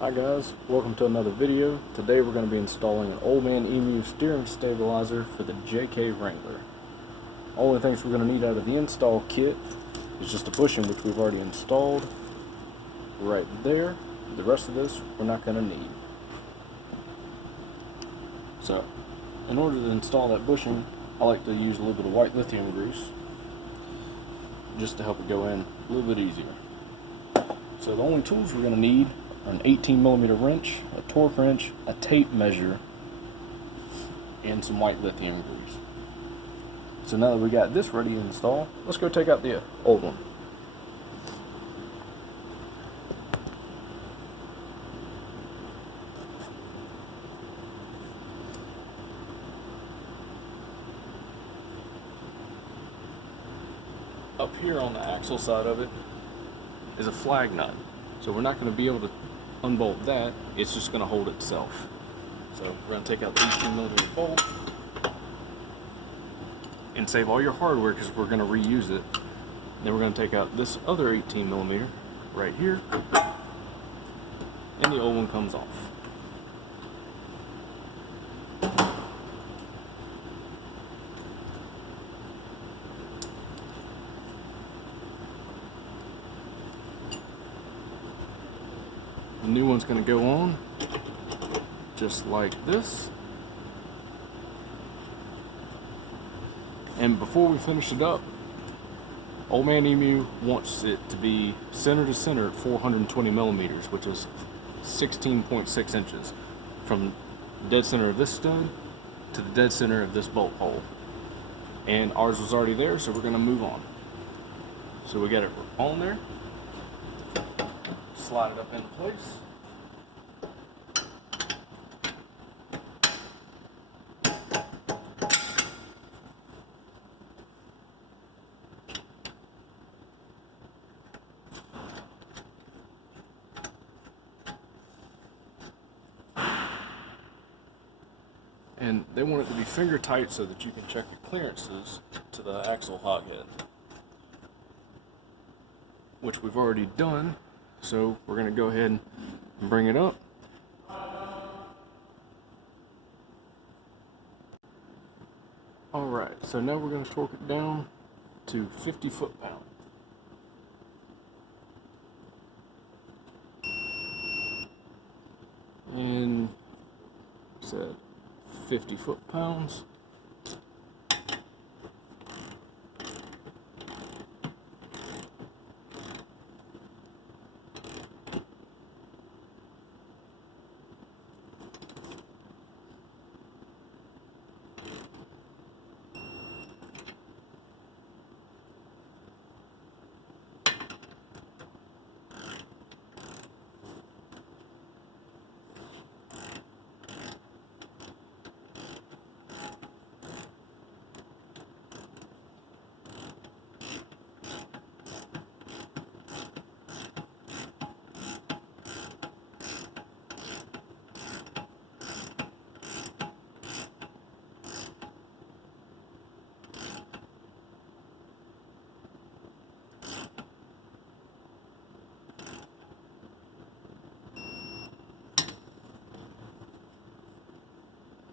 Hi guys, welcome to another video. Today we're going to be installing an old Man Emu steering stabilizer for the JK Wrangler. Only things we're going to need out of the install kit is just a bushing, which we've already installed right there. The rest of this we're not going to need. So, in order to install that bushing, I like to use a little bit of white lithium grease just to help it go in a little bit easier. So the only tools we're going to need are an 18mm wrench, a torque wrench, a tape measure, and some white lithium grease. So now that we got this ready to install, let's go take out the old one. Up here on the axle side of it is a flag nut. So we're not going to be able to unbolt that, it's just going to hold itself. So we're going to take out the 18mm bolt and save all your hardware because we're going to reuse it. Then we're going to take out this other 18mm right here, and the old one comes off. The new one's going to go on just like this. And before we finish it up, Old Man Emu wants it to be center to center at 420mm, which is 16.6 inches from the dead center of this stud to the dead center of this bolt hole. And ours was already there, so we're going to move on. So we got it on there. Slide it up into place. And they want it to be finger tight so that you can check your clearances to the axle hoghead, which we've already done. So we're going to go ahead and bring it up. Alright, so now we're going to torque it down to 50 foot-pounds. And said 50 foot-pounds.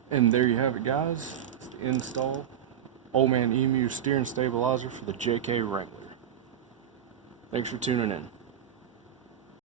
And there you have it, guys. It's the install Old Man Emu steering stabilizer for the JK Wrangler. Thanks for tuning in.